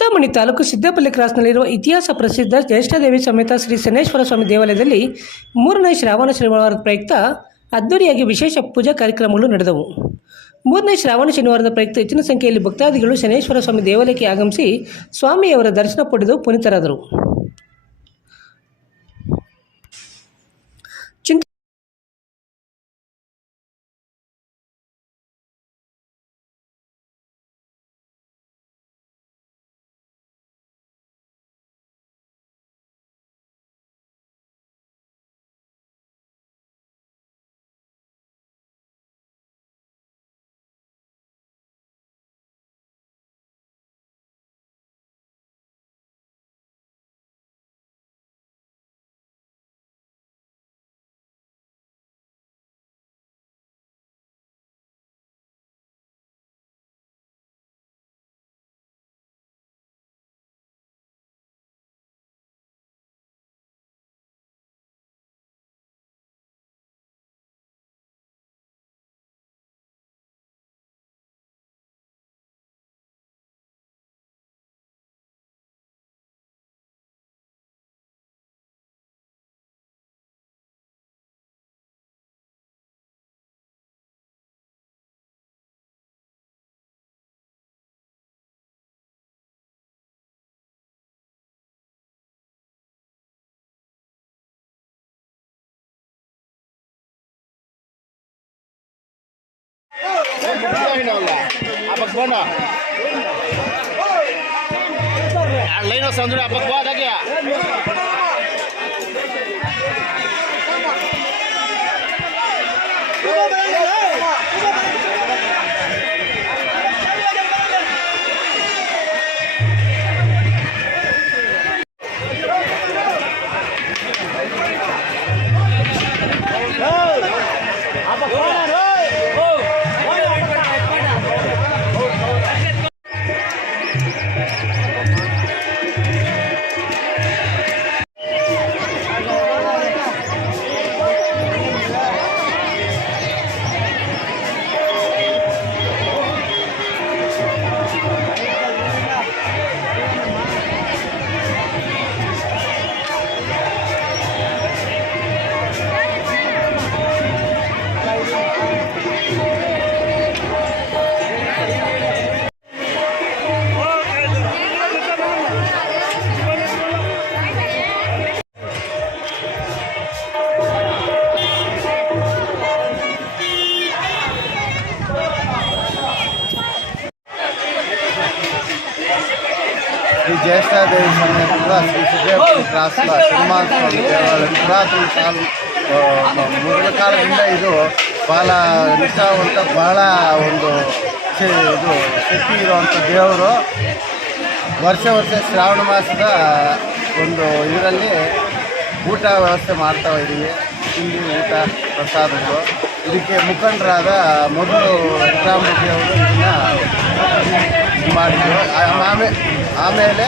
ಚಿಂತಾಮಣಿ ತಾಲೂಕು ಸಿದ್ದಪಲ್ಲಿ ಕ್ರಾಸ್ನಲ್ಲಿರುವ ಇತಿಹಾಸ ಪ್ರಸಿದ್ಧ ಜ್ಯೇಷ್ಠದೇವಿ ಸಮೇತ ಶ್ರೀ ಶನೇಶ್ವರ ಸ್ವಾಮಿ ದೇವಾಲಯದಲ್ಲಿ ಮೂರನೇ ಶ್ರಾವಣ ಶನಿವಾರದ ಪ್ರಯುಕ್ತ ಅದ್ದೂರಿಯಾಗಿ ವಿಶೇಷ ಪೂಜಾ ಕಾರ್ಯಕ್ರಮಗಳು ನಡೆದವು. ಮೂರನೇ ಶ್ರಾವಣ ಶನಿವಾರದ ಪ್ರಯುಕ್ತ ಹೆಚ್ಚಿನ ಸಂಖ್ಯೆಯಲ್ಲಿ ಭಕ್ತಾದಿಗಳು ಶನೇಶ್ವರ ಸ್ವಾಮಿ ದೇವಾಲಯಕ್ಕೆ ಆಗಮಿಸಿ ಸ್ವಾಮಿಯವರ ದರ್ಶನ ಪಡೆದು ಪುನೀತರಾದರು. Bona. Alena Sandra Abacuada, Guia. Jyeshtha Devi ಸಮೇತ ಶ್ರೀ ಸಿದ್ದೇಶ್ವರ ಕ್ರಾಸ್ನ ತಿರುಮಾಲ ಸ್ವಾಮಿ ಪುರಾತನ ಕಾಲ ಮೊದಲ ಕಾಲದಿಂದ ಇದು ಬಹಳ ನಿಷ್ಠಾವಂತ ಬಹಳ ಒಂದು ಇದು ಶಕ್ತಿ ಇರುವಂಥ ದೇವರು ವರ್ಷ ವರ್ಷ ಶ್ರಾವಣ ಮಾಸದ ಒಂದು ಇದರಲ್ಲಿ ಊಟ ವ್ಯವಸ್ಥೆ ಮಾಡ್ತಾ ಇದ್ದೀವಿ ತಿಂಡಿ ಊಟ ಪ್ರಸಾದಗಳು ಇದಕ್ಕೆ ಮುಖಂಡರಾದ ಮೊದಲು ರಾಮಮೂರ್ತಿ ಅವರು ಇದನ್ನು ಮಾಡಿದ್ರು. ಆಮೇಲೆ ಆಮೇಲೆ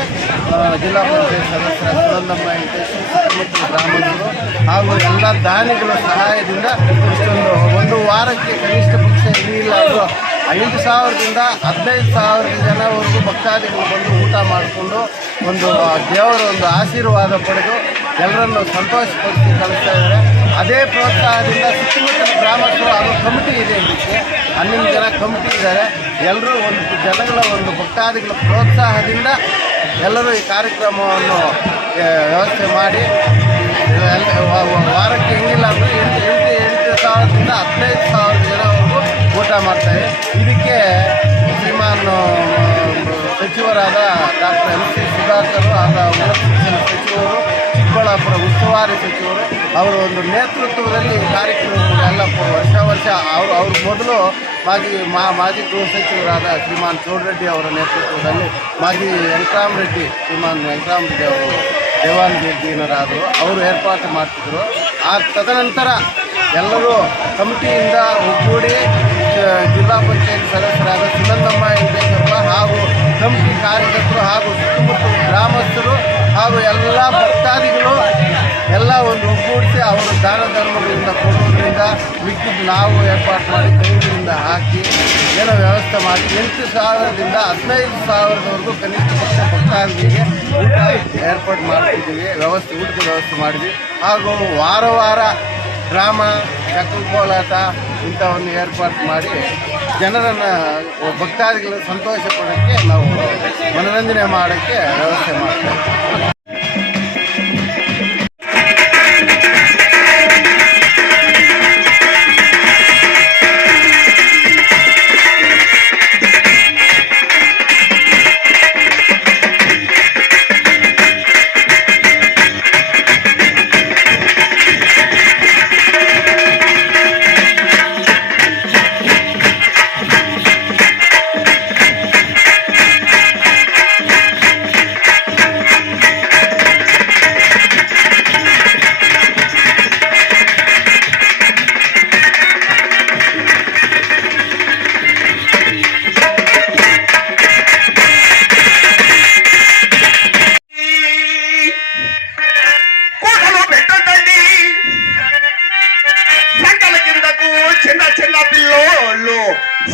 ಜಿಲ್ಲಾ ಪಂಚಾಯತ್ ಸದಸ್ಯರ ಸುನಂದಮ್ಮ ಸುತ್ತಮುತ್ತಲ ಗ್ರಾಮಸ್ಥರು ಹಾಗೂ ಎಲ್ಲ ದಾನಿಗಳ ಸಹಾಯದಿಂದ ಇಷ್ಟೊಂದು ಒಂದು ವಾರಕ್ಕೆ ಕನಿಷ್ಠ ಪಕ್ಷ ಇಲ್ಲ ಅಂದರೂ ಐದು ಸಾವಿರದಿಂದ ಹದಿನೈದು ಸಾವಿರ ಜನವರೆಗೂ ಭಕ್ತಾದಿಗಳು ಬಂದು ಊಟ ಮಾಡಿಕೊಂಡು ಒಂದು ದೇವರ ಒಂದು ಆಶೀರ್ವಾದ ಪಡೆದು ಎಲ್ಲರನ್ನು ಸಂತೋಷಪಡಿಸಿ ಕಳಿಸ್ತಾ ಇದ್ದಾರೆ. ಅದೇ ಪ್ರೋತ್ಸಾಹದಿಂದ ಸುತ್ತಮುತ್ತಲ ಗ್ರಾಮಸ್ಥರು ಅದು ಕಮಿಟಿ ಇದೆ ಇದಕ್ಕೆ ಹನ್ನೊಂದು ಜನ ಕಮಿಟಿ ಇದ್ದಾರೆ. ಎಲ್ಲರೂ ಒಂದು ಜನಗಳ ಒಂದು ಭಕ್ತಾದಿಗಳ ಪ್ರೋತ್ಸಾಹದಿಂದ ಎಲ್ಲರೂ ಈ ಕಾರ್ಯಕ್ರಮವನ್ನು ವ್ಯವಸ್ಥೆ ಮಾಡಿ. ವಾರಕ್ಕೆ ಹೆಂಗಿಲ್ಲ ಅಂದರೆ ಎಂಟು ಎಂಟು ಎಂಟು ಸಾವಿರದಿಂದ ಹದಿನೈದು ಸಾವಿರ ಜನವರೆಗೂ ಊಟ ಮಾಡ್ತಾರೆ. ಇದಕ್ಕೆ ಚಿಕ್ಕಬಳ್ಳಾಪುರ ಉಸ್ತುವಾರಿ ಸಚಿವರು, ಅವರ ಒಂದು ನೇತೃತ್ವದಲ್ಲಿ ಕಾರ್ಯಕ್ರಮ ಕಾರ್ಯಕ್ರಮಗಳೆಲ್ಲ ವರ್ಷ ವರ್ಷ ಅವರು, ಅವ್ರ ಮೊದಲು ಮಾಜಿ ಮಾ, ಮಾಜಿ ಗೃಹ ಸಚಿವರಾದ ಶ್ರೀಮಾನ್ ಚೌಡರೆಡ್ಡಿ ಅವರ ನೇತೃತ್ವದಲ್ಲಿ ಮಾಜಿ ವೆಂಕಟರಾಮರೆಡ್ಡಿ ಶ್ರೀಮಾನ್ ವೆಂಕಟರಾಮರೆಡ್ಡಿ ಅವರು ದೇವಾನಗಿರಿನರಾದರು ಅವರು ಏರ್ಪಾಟು ಮಾಡ್ತಿದ್ರು. ಆ ತದನಂತರ ಎಲ್ಲರೂ ಕಮಿಟಿಯಿಂದ ಒಗ್ಗೂಡಿ ಜಿಲ್ಲಾ ಪಂಚಾಯತ್ ಸದಸ್ಯರಾದ ಸುನಂದಮ್ಮ ವೆಂಕಟೇಶ್ವರ ಹಾಗೂ ಕಮಿಟಿ ಕಾರ್ಯಕರ್ತರು ಹಾಗೂ ಸುತ್ತಮುತ್ತ ಗ್ರಾಮಸ್ಥರು ಹಾಗೂ ಎಲ್ಲ ಭಕ್ತಾದಿಗಳು ಎಲ್ಲ ಒಂದು ಒಗ್ಗೂಡಿಸಿ ಅವರ ದಾನ ಧರ್ಮಗಳಿಂದ ಕೊಡುವುದರಿಂದ ವಿದ್ಯುತ್ ನಾವು ಏರ್ಪಾಟ್ ಮಾಡಿ ಕೈಗಳಿಂದ ಹಾಕಿ ಏನೋ ವ್ಯವಸ್ಥೆ ಮಾಡಿ ಎಂಟು ಸಾವಿರದಿಂದ ಹದಿನೈದು ಸಾವಿರದವರೆಗೂ ಕನಿಷ್ಠ ಪಕ್ಷ ಭಕ್ತಾದಿಗಳಿಗೆ ಊಟ ಏರ್ಪಾಡು ಮಾಡ್ತಿದ್ದೀವಿ, ವ್ಯವಸ್ಥೆ, ಊಟದ ವ್ಯವಸ್ಥೆ ಮಾಡಿದ್ವಿ. ಹಾಗೂ ವಾರ ವಾರ ಡ್ರಾಮ ಚಕ್ರ ಕೋಲಾಟ ಇಂಥವನ್ನು ಮಾಡಿ ಜನರನ್ನು ಭಕ್ತಾದಿಗಳು ಸಂತೋಷ ಪಡೋಕ್ಕೆ ನಾವು ಮನೋರಂಜನೆ ಮಾಡೋಕ್ಕೆ ವ್ಯವಸ್ಥೆ ಮಾಡ್ತೇವೆ.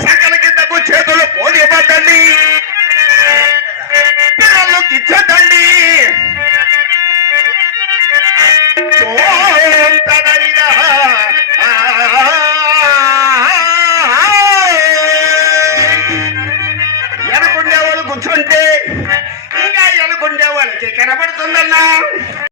சகல